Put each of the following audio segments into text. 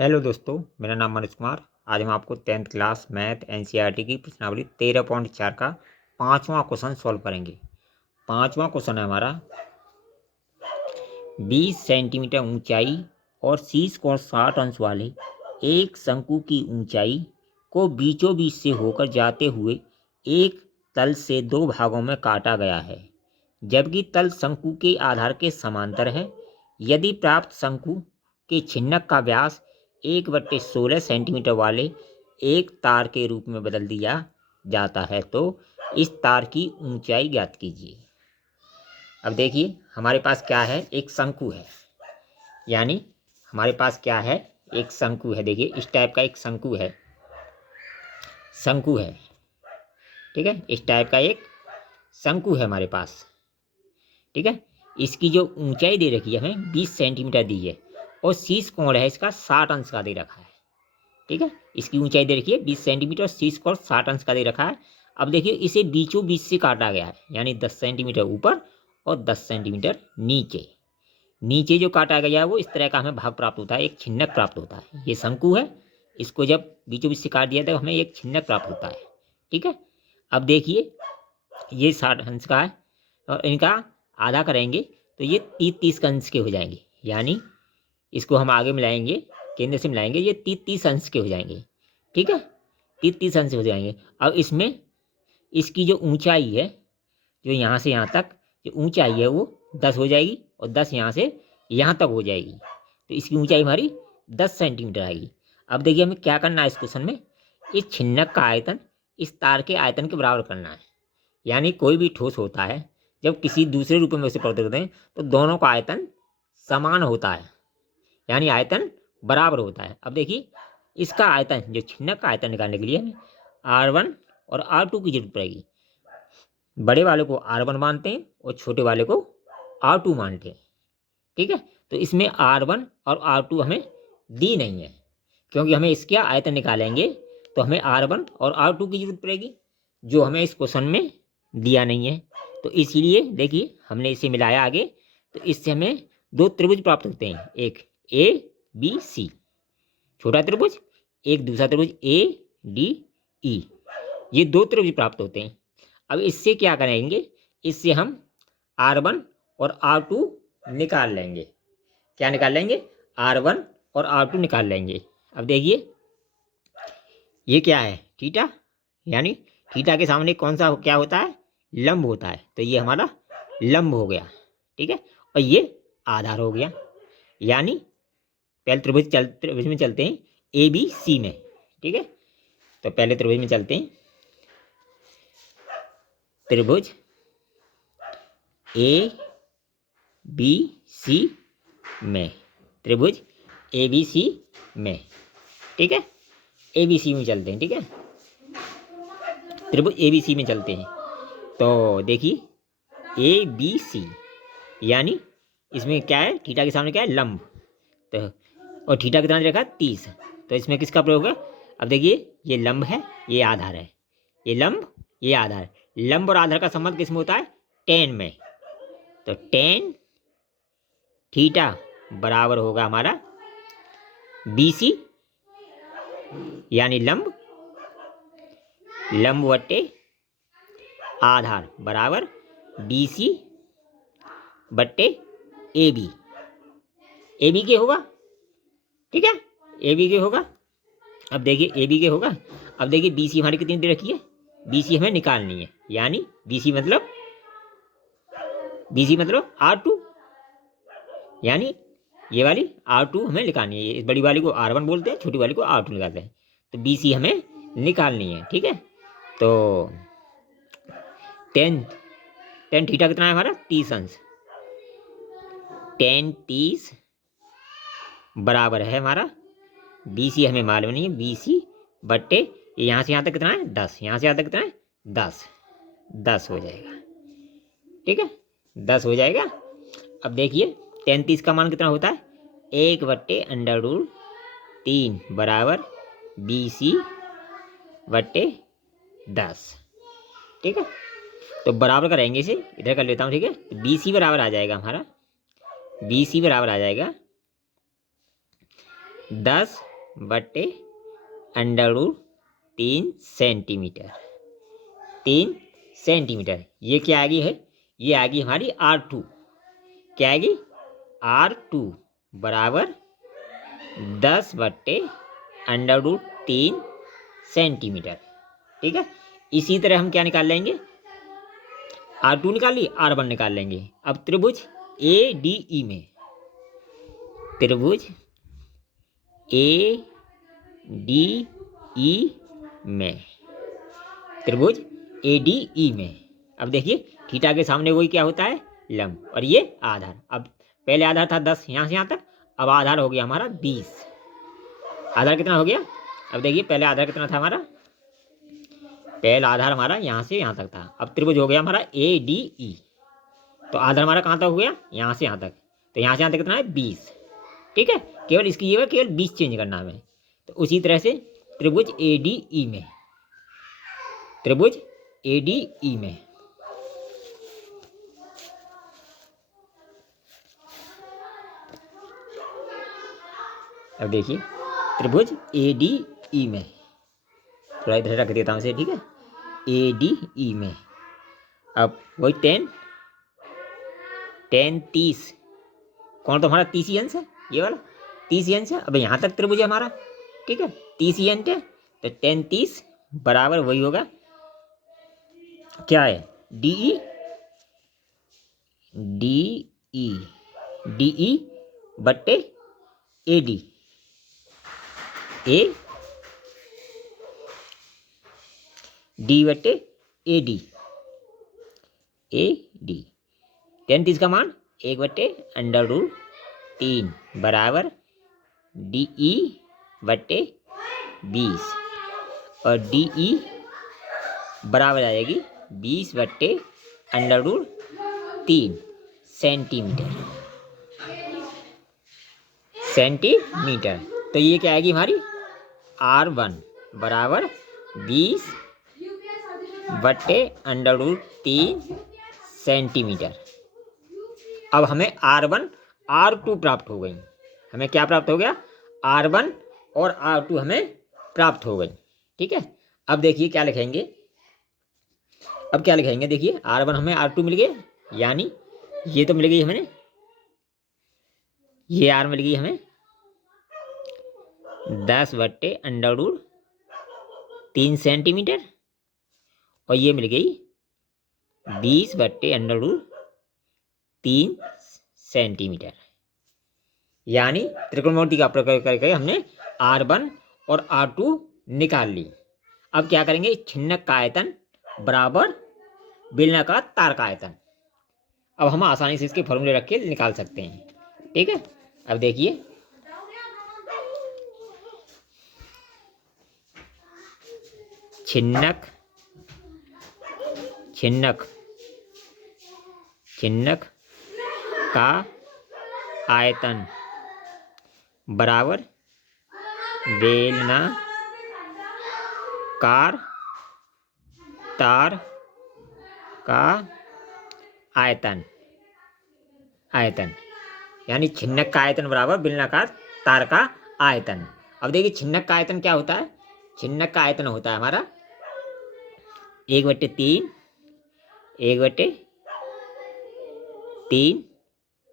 Hello दोस्तों, मेरा नाम मनोज कुमार। आज हम आपको 10th क्लास मैथ एनसीईआरटी की प्रश्नावली 13.4 का 5वां क्वेश्चन सॉल्व करेंगे। 5वां क्वेश्चन है हमारा 20 सेंटीमीटर ऊंचाई और शीर्ष कोण 60 अंश वाले एक शंकु की ऊंचाई को बीचों बीच से होकर जाते हुए एक तल से दो भागों में काटा गया है, जबकि तल शंकु के आधार के समांतर है। यदि प्राप्त शंकु के छिन्नक का व्यास 1/16 सेंटीमीटर वाले एक तार के रूप में बदल दिया जाता है तो इस तार की ऊंचाई ज्ञात कीजिए। अब देखिए हमारे पास क्या है, एक शंकु है। यानी हमारे पास क्या है, एक शंकु है। देखिए इस टाइप का एक शंकु है, ठीक है। इस टाइप का एक शंकु है हमारे पास, ठीक है। इसकी जो ऊंचाई दे रखी है हमें 20 सेंटीमीटर दी है और शीर्ष कोण है इसका 60 अंश का दे रखा है, ठीक है। इसकी ऊंचाई दे रखी है 20 सेंटीमीटर और शीर्ष कोण 60 अंश का दे रखा है। अब देखिए इसे बीचों बीच से काटा गया है, यानी 10 सेंटीमीटर ऊपर और 10 सेंटीमीटर नीचे। नीचे जो काटा गया है वो इस तरह का हमें भाग प्राप्त होता है, एक छिन्नक प्राप्त होता है। ये शंकु है, इसको जब बीचों बीच से काट दिया तो हमें एक छिन्नक प्राप्त होता है, ठीक है। अब देखिए ये 60 अंश का है और इनका आधा करेंगे तो ये 30 अंश के हो जाएंगे। यानी इसको हम आगे मिलाएंगे, केंद्र से मिलाएंगे, ये 30 अंश के हो जाएंगे, ठीक है। 30 अंश हो जाएंगे। अब इसमें इसकी जो ऊंचाई है, जो यहाँ से यहाँ तक जो ऊंचाई है वो 10 हो जाएगी और 10 यहाँ से यहाँ तक हो जाएगी, तो इसकी ऊंचाई हमारी 10 सेंटीमीटर आएगी। अब देखिए हमें क्या करना है इस क्वेश्चन में, इस छिन्नक का आयतन इस तार के आयतन के बराबर करना है। यानी कोई भी ठोस होता है जब किसी दूसरे रूप में उसे परिवर्तित करते हैं तो दोनों का आयतन समान होता है, यानी आयतन बराबर होता है। अब देखिए इसका आयतन, जो छिन्नक का आयतन निकालने के लिए हमें R1 और R2 की जरूरत पड़ेगी। बड़े वाले को R1 मानते हैं और छोटे वाले को R2 मानते हैं, ठीक है। तो इसमें R1 और R2 हमें दी नहीं है, क्योंकि हमें इसका आयतन निकालेंगे तो हमें R1 और R2 की जरूरत पड़ेगी, जो हमें इस क्वेश्चन में दिया नहीं है। तो इसीलिए देखिए हमने इसे मिलाया आगे, तो इससे हमें दो त्रिभुज प्राप्त होते हैं, एक ABC छोटा त्रिभुज, एक दूसरा त्रिभुज ADE। ये दो त्रिभुज प्राप्त होते हैं। अब इससे क्या करेंगे, इससे हम R1 और R2 निकाल लेंगे। क्या निकाल लेंगे, R1 और R2 निकाल लेंगे। अब देखिए ये क्या है, थीटा, यानी थीटा के सामने कौन सा क्या होता है, लंब होता है। तो ये हमारा लंब हो गया, ठीक है। और ये आधार हो गया। यानी पहले त्रिभुज में चलते हैं ABC में, ठीक है। तो पहले त्रिभुज में चलते हैं, त्रिभुज ABC में, त्रिभुज ABC में, ठीक है। ABC में चलते हैं, ठीक है। त्रिभुज ABC में चलते हैं। तो देखिए ABC, यानी इसमें क्या है, थीटा के सामने क्या है, लंब। तो और थीटा कितना रखा, 30। तो इसमें किसका प्रयोग है, अब देखिए ये लंब है, ये आधार है, ये लंब ये आधार। लंब और आधार का संबंध किसमें होता है, tan में। तो tan थीटा बराबर होगा हमारा BC, यानी लंब बट्टे आधार बराबर BC बट्टे AB। AB के होगा, ठीक है, AB के होगा। अब देखिए AB के होगा। अब देखिए BC हमारी कितनी दे रखी है, BC हमें निकालनी है। यानी BC मतलब R2, यानी ये वाली R2 हमें निकालनी है। इस बड़ी वाली को R1 बोलते हैं, छोटी वाली को R2 निकालते हैं। तो BC हमें निकालनी है, ठीक है। तो tan थीटा कितना है हमारा, 30 अंश। tan 30 बराबर है हमारा BC, हमें मालूम नहीं है, BC बट्टे यहाँ से यहाँ तक कितना है 10, यहाँ से यहाँ तक कितना है 10 हो जाएगा, ठीक है, 10 हो जाएगा। अब देखिए tan 30 का मान कितना होता है, 1/√3 बराबर BC बट्टे 10, ठीक है। तो बराबर करेंगे इसे, इधर कर लेता हूँ, ठीक है। BC बराबर आ जाएगा हमारा, BC बराबर आ जाएगा 10 बटे अंडर रूट 3 सेंटीमीटर। 3 सेंटीमीटर ये क्या आ गई है, ये आ गई हमारी R2। क्या आएगी, R2 बराबर 10 बट्टे अंडर रूट 3 सेंटीमीटर। ठीक है, इसी तरह हम क्या निकाल लेंगे, R2 निकाल ली, R1 निकाल लेंगे। अब त्रिभुज ADE में, त्रिभुज ADE में, त्रिभुज ADE में अब देखिए थीटा के सामने वही क्या होता है, लंब, और ये आधार। अब पहले आधार था 10 यहाँ से यहाँ तक, अब आधार हो गया हमारा 20। आधार कितना हो गया, अब देखिए पहले आधार कितना था हमारा, पहला आधार हमारा यहाँ से यहाँ तक था। अब त्रिभुज हो गया हमारा ADE, तो आधार हमारा कहाँ तक हो गया, यहाँ से यहाँ तक, तो यहाँ से यहाँ तक कितना है 20। ठीक है, केवल इसकी ये केवल 20 चेंज करना है हमें। तो उसी तरह से त्रिभुज ADE में, त्रिभुज ADE में अब देखिए त्रिभुज ADE में, थोड़ा इधर रख देता हूँ इसे। ठीक है, ADE में अब वही 10 30 कौन, तो हमारा 30 अंश है, ये वाला 30 अंश है। अब यहाँ तक त्रिभुज है हमारा। ठीक है, 30 अंश है, तो 10 30 बराबर वही होगा, क्या है, DE बट्टे AD, D बट्टे AD। 10 30 का मान 1 बट्टे अंडर रूट 3 बराबर DE बट्टे 20, और DE बराबर आ जाएगी 20 बट्टे अंडर रूट 3 सेंटीमीटर। सेंटीमीटर, तो ये क्या आएगी हमारी R1 बराबर 20 बट्टे अंडर रूट 3 सेंटीमीटर। अब हमें R1 R2 प्राप्त हो गई। हमें क्या प्राप्त हो गया, R1 और R2 हमें प्राप्त हो गई। ठीक है, अब देखिए क्या लिखेंगे, अब क्या लिखेंगे, देखिए R1 हमें R2 मिल गए, यानी ये तो मिल गई हमें, ये R मिल गई हमें 10 बट्टे अंडर रूट 3 सेंटीमीटर, और ये मिल गई 20 बट्टे अंडर रूट 3 सेंटीमीटर। यानी त्रिकोणमिति का प्रयोग करके हमने R1 और R2 निकाल ली। अब क्या करेंगे, छिन्नक का आयतन बराबर बेलनाकार तार का आयतन, अब हम आसानी से इसके फॉर्मूले रख के निकाल सकते हैं। ठीक है, अब देखिए छिन्नक छिन्नक छिन्नक का आयतन बराबर बेलनाकार तार का आयतन, यानी छिन्नक का आयतन बराबर बेलनाकार तार का आयतन। अब देखिए छिन्नक का आयतन क्या होता है, छिन्नक का आयतन होता है हमारा 1/3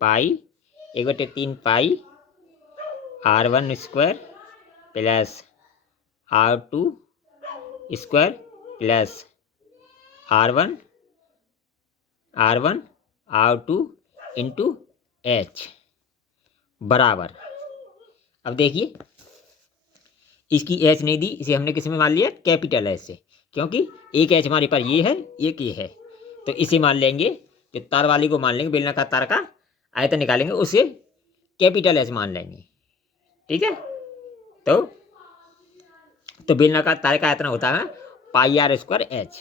पाई 1/3 पाई R1 square plus R2 square plus R1 R2 into H बराबर, अब देखिए इसकी H नहीं दी, इसे हमने किस में मान लिया, कैपिटल H से, क्योंकि एक H हमारे पास ये है, एक ये है, तो इसे मान लेंगे, जो तार वाली को मान लेंगे, बेलनाकार तार का आयतन निकालेंगे, उसे कैपिटल H मान लेंगे। ठीक है, तो बेलनाकार तार का आयतन होता है पाई R स्क्वायर H,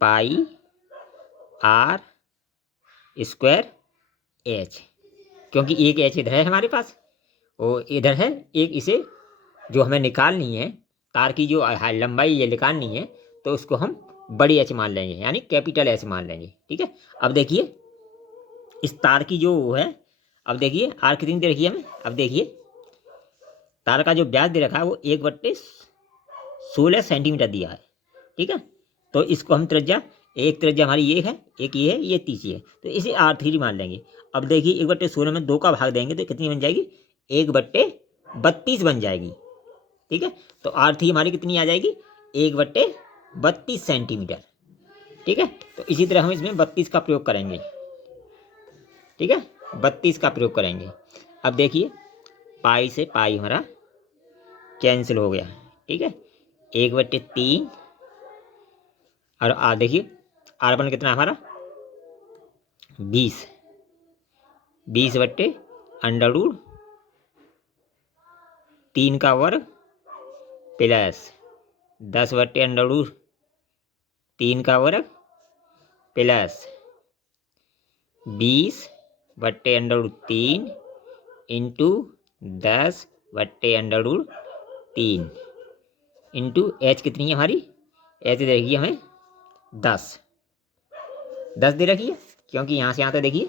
पाई R स्क्वायर H, क्योंकि एक H इधर है हमारे पास, वो इधर है एक, इसे जो हमें निकालनी है, तार की जो लंबाई ये निकालनी है, तो उसको हम बड़ी H मान लेंगे, यानी कैपिटल H मान लेंगे। ठीक है, अब देखिए इस तार की जो है, अब देखिए R कितनी दे रखी है हमें, अब देखिए तार का जो व्यास दे रखा है वो 1/16 सेंटीमीटर दिया है। ठीक है, तो इसको हम त्रिज्या, एक त्रिज्या हमारी ये है, एक ये है, ये तीसरी है, तो इसे R3 मान लेंगे। अब देखिए 1/16 में 2 का भाग देंगे तो कितनी बन जाएगी, 1/32 बन जाएगी। ठीक है, तो R3 हमारी कितनी आ जाएगी, 1/32 सेंटीमीटर। ठीक है, तो इसी तरह हम इसमें 32 का प्रयोग करेंगे। ठीक है, 32 का प्रयोग करेंगे। अब देखिए पाई से पाई हमारा कैंसिल हो गया। ठीक है, 1/3 और देखिए R1 कितना हमारा 20, 20/√3 का वर्ग प्लस 10/√3 का वर्ग प्लस 20/√3 इंटू 10/√3 इंटू एच कितनी है हमारी, एच दे रखी है हमें 10 दे रखी है, क्योंकि यहाँ से यहाँ तक देखिए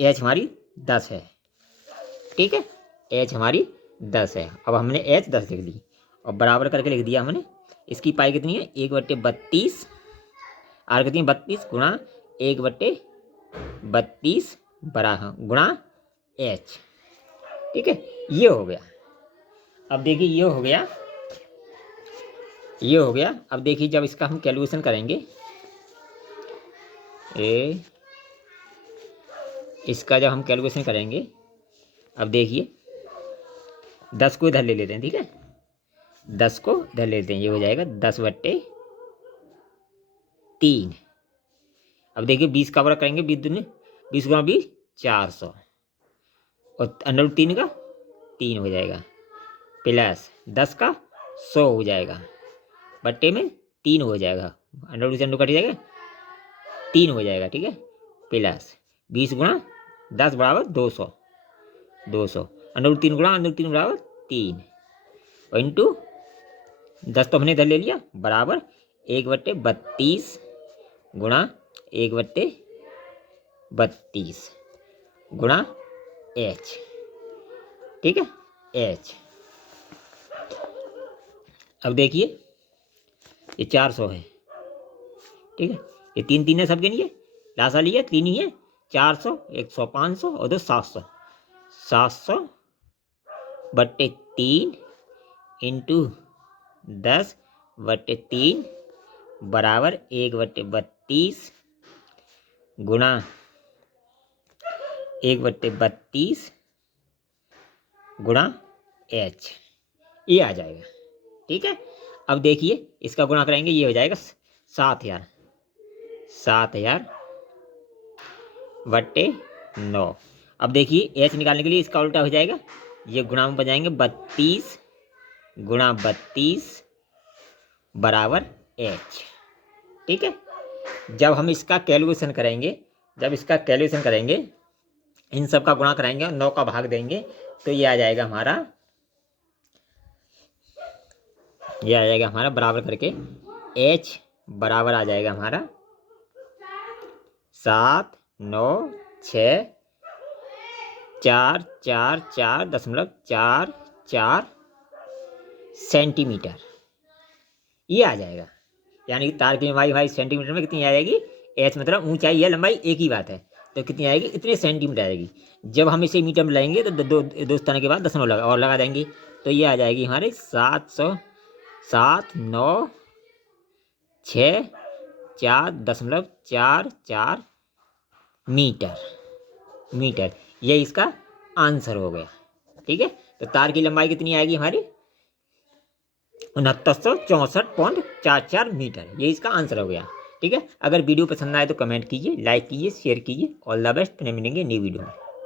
एच हमारी 10 है। ठीक है, एच हमारी 10 है। अब हमने एच 10 लिख दी और बराबर करके लिख दिया हमने। इसकी पाई कितनी है, 1/32, आर कितनी है 32 गुणा 1/32 गुणा एच। ठीक है, ये हो गया। अब देखिए ये हो गया, ये हो गया। अब देखिए जब इसका हम कैलकुलेशन करेंगे, इसका जब हम कैलकुलेशन करेंगे, अब देखिए 10 को इधर ले लेते हैं। ठीक है, 10 को इधर लेते हैं, ये हो जाएगा 10/3। अब देखिए 20 का वर्ग करेंगे, 20 गुणा 20 400 और √3 का 3 हो जाएगा प्लस 10 का 100 हो जाएगा, बट्टे में 3 हो जाएगा, √2 से कट जाएगा 3 हो जाएगा। ठीक है, प्लस 20 गुणा 10 बराबर 200, √3 गुणा √3 बराबर 3 और इंटू 10 तो हमने इधर ले लिया बराबर 1/32 गुणा 1/32 गुणा एच। ठीक है, एच। अब देखिए ये 400 है। ठीक है, ये 3 है सबके लिए, लासा लिया 3 ही है, 400, 100, 500 और 2 700, 700/3 इंटू 10/3 बराबर 1/32 गुणा 1/32 गुणा एच, ये आ जाएगा। ठीक है, अब देखिए इसका गुणा करेंगे, ये हो जाएगा 7000/9। अब देखिए एच निकालने के लिए इसका उल्टा हो जाएगा, ये गुणा में बजाएंगे 32 गुणा 32 बराबर एच। ठीक है, जब हम इसका कैलकुलेशन करेंगे, इन सब का गुणा कराएंगे और 9 का भाग देंगे तो ये आ जाएगा हमारा, बराबर करके एच बराबर आ जाएगा हमारा 796,444.44 सेंटीमीटर, ये आ जाएगा। यानी कि तार की लंबाई भाई सेंटीमीटर में कितनी आ जाएगी, एच मतलब ऊंचाई या लंबाई एक ही बात है, तो कितनी आएगी, इतने सेंटीमीटर आएगी। जब हम इसे मीटर में लाएंगे तो दो स्थान के बाद दशमलव लगा देंगे, तो ये आ जाएगी हमारे 707,964.44 मीटर। ये इसका आंसर हो गया। ठीक है, तो तार की लंबाई कितनी आएगी हमारी 6964.44 मीटर, ये इसका आंसर हो गया। ठीक है, अगर वीडियो पसंद आए तो कमेंट कीजिए, लाइक कीजिए, शेयर कीजिए। ऑल द बेस्ट, मिलेंगे न्यू वीडियो में।